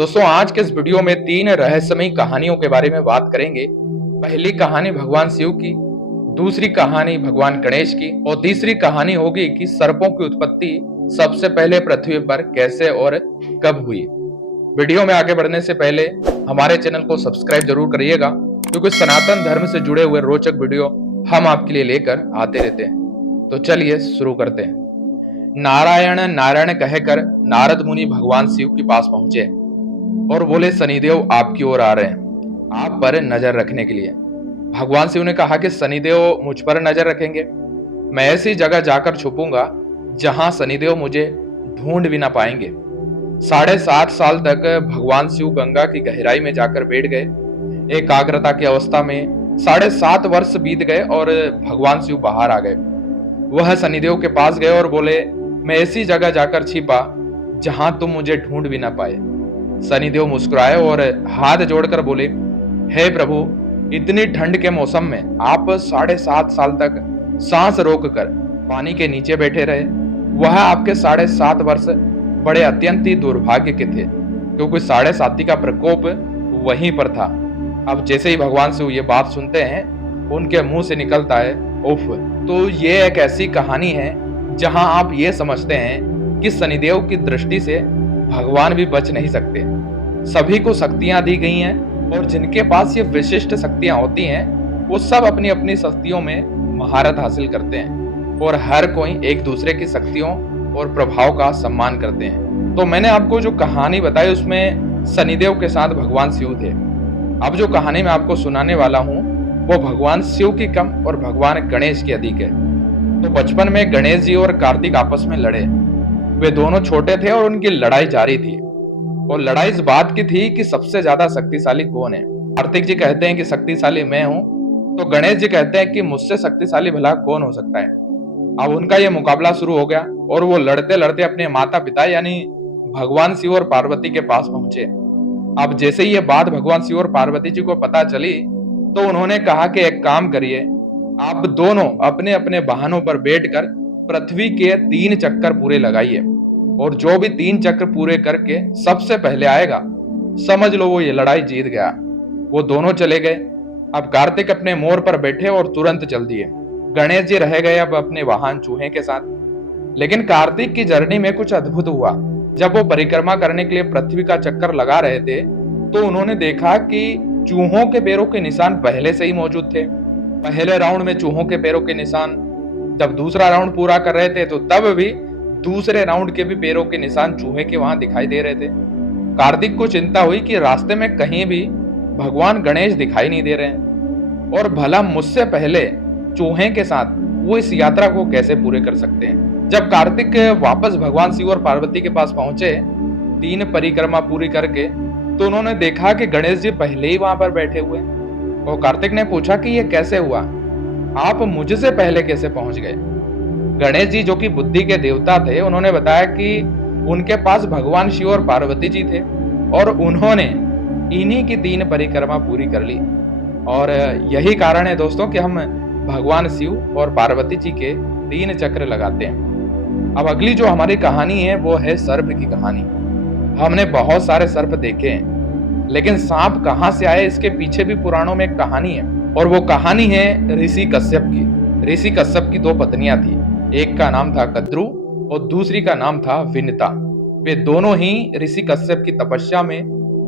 दोस्तों आज के इस वीडियो में 3 रहस्यमयी कहानियों के बारे में बात करेंगे। पहली कहानी भगवान शिव की, दूसरी कहानी भगवान गणेश की और तीसरी कहानी होगी कि सर्पों की उत्पत्ति सबसे पहले पृथ्वी पर कैसे और कब हुई। वीडियो में आगे बढ़ने से पहले हमारे चैनल को सब्सक्राइब जरूर करिएगा, क्योंकि सनातन धर्म से जुड़े हुए रोचक वीडियो हम आपके लिए लेकर आते रहते हैं। तो चलिए शुरू करते हैं। नारायण नारायण कहकर नारद मुनि भगवान शिव के पास पहुंचे और बोले, शनिदेव आपकी ओर आ रहे हैं, आप पर नजर रखने के लिए। भगवान शिव ने कहा कि शनिदेव मुझ पर नजर रखेंगे? मैं ऐसी जगह जाकर छुपूंगा जहां शनिदेव मुझे ढूंढ भी ना पाएंगे। 7.5 साल तक भगवान शिव गंगा की गहराई में जाकर बैठ गए। एकाग्रता की अवस्था में 7.5 वर्ष बीत गए और भगवान शिव बाहर आ गए। वह शनिदेव के पास गए और बोले, मैं ऐसी जगह जाकर छिपा जहां तुम मुझे ढूंढ भी ना पाए। शनिदेव मुस्कुराए और हाथ जोड़कर बोले, हे प्रभु, इतनी ठंड के मौसम में आप 7.5 साल तक सांस रोककर पानी के नीचे बैठे रहे। वह आपके 7.5 वर्ष बड़े अत्यंत ही दुर्भाग्य के थे, क्योंकि 7.5 का प्रकोप वहीं पर था। अब जैसे ही भगवान शिव ये बात सुनते हैं, उनके मुंह से निकलता है, उफ। तो ये एक ऐसी कहानी है जहां आप ये समझते हैं कि शनिदेव की दृष्टि से भगवान भी बच नहीं सकते। सभी को शक्तियां दी गई हैं और जिनके पास ये विशिष्ट शक्तियां होती हैं, वो सब अपनी अपनी शक्तियों में महारत हासिल करते हैं और हर कोई एक दूसरे की शक्तियों और प्रभाव का सम्मान करते हैं। तो मैंने आपको जो कहानी बताई उसमें शनिदेव के साथ भगवान शिव थे। अब जो कहानी मैं आपको सुनाने वाला हूँ वो भगवान शिव की कम और भगवान गणेश की अधिक है। तो बचपन में गणेश जी और कार्तिक आपस में लड़े। वे दोनों छोटे थे और उनकी लड़ाई जारी थी। और लड़ाई इस बात की थी कि सबसे ज्यादा शक्तिशाली कौन है। कार्तिक जी कहते हैं कि शक्तिशाली मैं हूं, तो गणेश जी कहते हैं कि मुझसे शक्तिशाली भला कौन हो सकता है। अब उनका यह मुकाबला शुरू हो गया और वो लड़ते लड़ते अपने माता पिता यानी भगवान शिव और पार्वती के पास पहुंचे। अब जैसे ही ये बात भगवान शिव और पार्वती जी को पता चली, तो उन्होंने कहा कि एक काम करिए, आप दोनों अपने अपने वाहनों पर बैठकर पृथ्वी के 3 चक्कर पूरे लगाइए और जो भी 3 चक्र पूरे करके सबसे पहले आएगा, समझ लो वो ये लड़ाई जीत गया। वो दोनों चले गए। अब कार्तिक अपने मोर पर बैठे और तुरंत चल दिए। गणेश जी रह गए अब अपने वाहन चूहे के साथ। लेकिन कार्तिक की जर्नी में कुछ अद्भुत हुआ। जब वो परिक्रमा करने के लिए पृथ्वी का चक्कर लगा रहे थे, तो उन्होंने देखा कि चूहों के पैरों के निशान पहले से ही मौजूद थे। पहले राउंड में चूहों के पैरों के निशान, जब दूसरा राउंड पूरा कर रहे थे तो तब भी दूसरे राउंड के भी पैरों के निशान चूहे के वहां दिखाई दे रहे थे। कार्तिक को चिंता हुई कि रास्ते में कहीं भी भगवान गणेश दिखाई नहीं दे रहे हैं और भला मुझसे पहले चूहे के साथ वो इस यात्रा को कैसे पूरे कर सकते हैं। जब कार्तिक वापस भगवान शिव और पार्वती के पास पहुंचे 3 परिक्रमा पूरी करके, तो उन्होंने देखा कि गणेश जी पहले ही वहां पर बैठे हुए। और कार्तिक ने पूछा कि ये कैसे हुआ, आप मुझसे पहले कैसे पहुंच गए। गणेश जी जो कि बुद्धि के देवता थे, उन्होंने बताया कि उनके पास भगवान शिव और पार्वती जी थे और उन्होंने इन्हीं की 3 परिक्रमा पूरी कर ली। और यही कारण है दोस्तों कि हम भगवान शिव और पार्वती जी के 3 चक्र लगाते हैं। अब अगली जो हमारी कहानी है वो है सर्प की कहानी। हमने बहुत सारे सर्प देखे हैं, लेकिन सांप कहां से आए इसके पीछे भी पुराणों में एक कहानी है। और वो कहानी है ऋषि कश्यप की। ऋषि कश्यप की 2 पत्नियां थी। एक का नाम था कद्रू और दूसरी का नाम था विनिता। वे दोनों ही ऋषि कश्यप की तपस्या में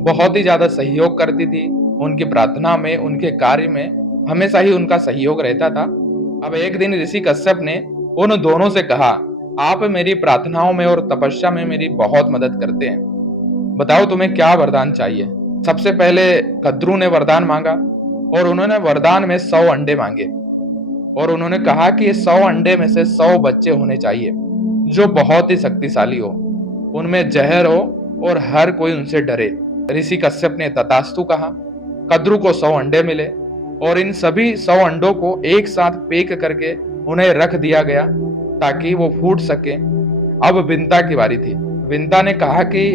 बहुत ही ज्यादा सहयोग करती थी। उनकी प्रार्थना में, उनके कार्य में हमेशा ही उनका सहयोग रहता था। अब एक दिन ऋषि कश्यप ने उन दोनों से कहा, आप मेरी प्रार्थनाओं में और तपस्या में मेरी बहुत मदद करते हैं, बताओ तुम्हें क्या वरदान चाहिए। सबसे पहले कद्रू ने वरदान मांगा और उन्होंने वरदान में 100 अंडे मांगे और उन्होंने कहा कि 100 अंडे में से 100 बच्चे होने चाहिए जो बहुत ही शक्तिशाली हो, उनमें जहर हो और हर कोई उनसे डरे। ऋषि कश्यप ने तथास्तु कहा। कद्रू को 100 अंडे मिले और इन सभी 100 अंडों को एक साथ पैक करके उन्हें रख दिया गया ताकि वो फूट सके। अब विंता की बारी थी। विंता ने कहा कि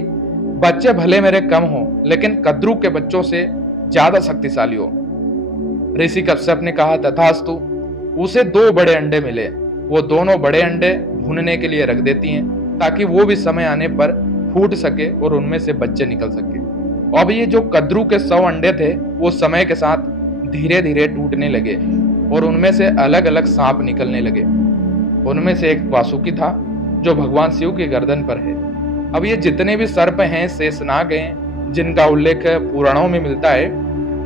बच्चे भले मेरे कम हो, लेकिन कद्रू के बच्चों से ज्यादा शक्तिशाली हो। ऋषि कश्यप ने कहा तथास्तु। उसे 2 बड़े अंडे मिले। वो दोनों बड़े अंडे भूनने के लिए रख देती हैं ताकि वो भी समय आने पर फूट सके और उनमें से बच्चे निकल सके। अब ये जो कद्रू के 100 अंडे थे वो समय के साथ धीरे धीरे टूटने लगे और उनमें से अलग अलग सांप निकलने लगे। उनमें से एक वासुकी था जो भगवान शिव की गर्दन पर है। अब ये जितने भी सर्प हैं, शेषनाग हैं, जिनका उल्लेख पुराणों में मिलता है,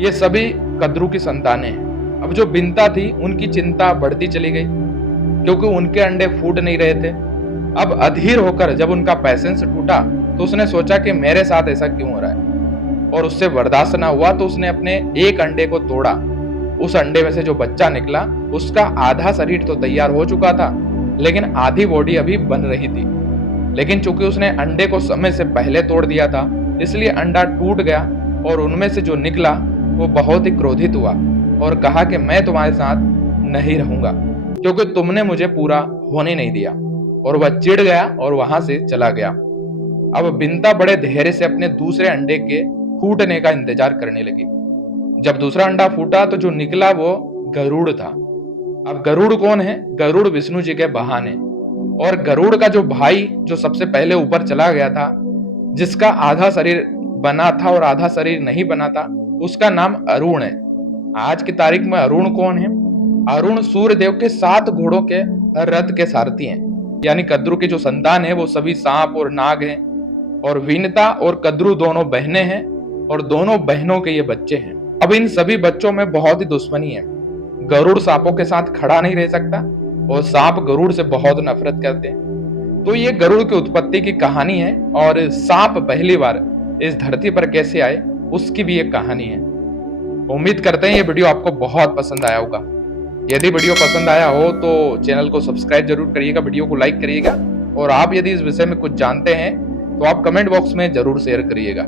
ये सभी कद्रू की संतानें हैं। अब जो बिंता थी उनकी चिंता बढ़ती चली गई क्योंकि उनके अंडे फूट नहीं रहे थे। अब अधीर होकर जब उनका पैसेंस टूटा तो उसने सोचा कि मेरे साथ ऐसा क्यों हो रहा है, और उससे बर्दाश्त ना हुआ तो उसने अपने एक अंडे को तोड़ा। उस अंडे में से जो बच्चा निकला उसका आधा शरीर तो तैयार हो चुका था लेकिन आधी बॉडी अभी बन रही थी। लेकिन चूंकि उसने अंडे को समय से पहले तोड़ दिया था इसलिए अंडा टूट गया और उनमें से जो निकला वो बहुत ही क्रोधित हुआ और कहा कि मैं तुम्हारे साथ नहीं रहूंगा क्योंकि तुमने मुझे पूरा होने नहीं दिया। और वह चिढ़ गया और वहां से चला गया। अब बिंता बड़े धैर्य से अपने दूसरे अंडे के फूटने का इंतजार करने लगी। जब दूसरा अंडा फूटा तो जो निकला वो गरुड़ था। अब गरुड़ कौन है? गरुड़ विष्णु जी के वाहन है। और गरुड़ का जो भाई जो सबसे पहले ऊपर चला गया था, जिसका आधा शरीर बना था और आधा शरीर नहीं बना था, उसका नाम अरुण है। आज की तारीख में अरुण कौन है? अरुण सूर्य देव के 7 घोड़ों के रथ के सारथी हैं। यानी कद्रू की जो संतान है वो सभी सांप और नाग हैं। और विनता और कद्रू दोनों बहनें हैं और दोनों बहनों के ये बच्चे हैं। अब इन सभी बच्चों में बहुत ही दुश्मनी है। गरुड़ सांपों के साथ खड़ा नहीं रह सकता और सांप गरुड़ से बहुत नफरत करते हैं। तो ये गरुड़ की उत्पत्ति की कहानी है और सांप पहली बार इस धरती पर कैसे आए उसकी भी एक कहानी है। उम्मीद करते हैं ये वीडियो आपको बहुत पसंद आया होगा। यदि वीडियो पसंद आया हो तो चैनल को सब्सक्राइब जरूर करिएगा, वीडियो को लाइक करिएगा और आप यदि इस विषय में कुछ जानते हैं तो आप कमेंट बॉक्स में जरूर शेयर करिएगा।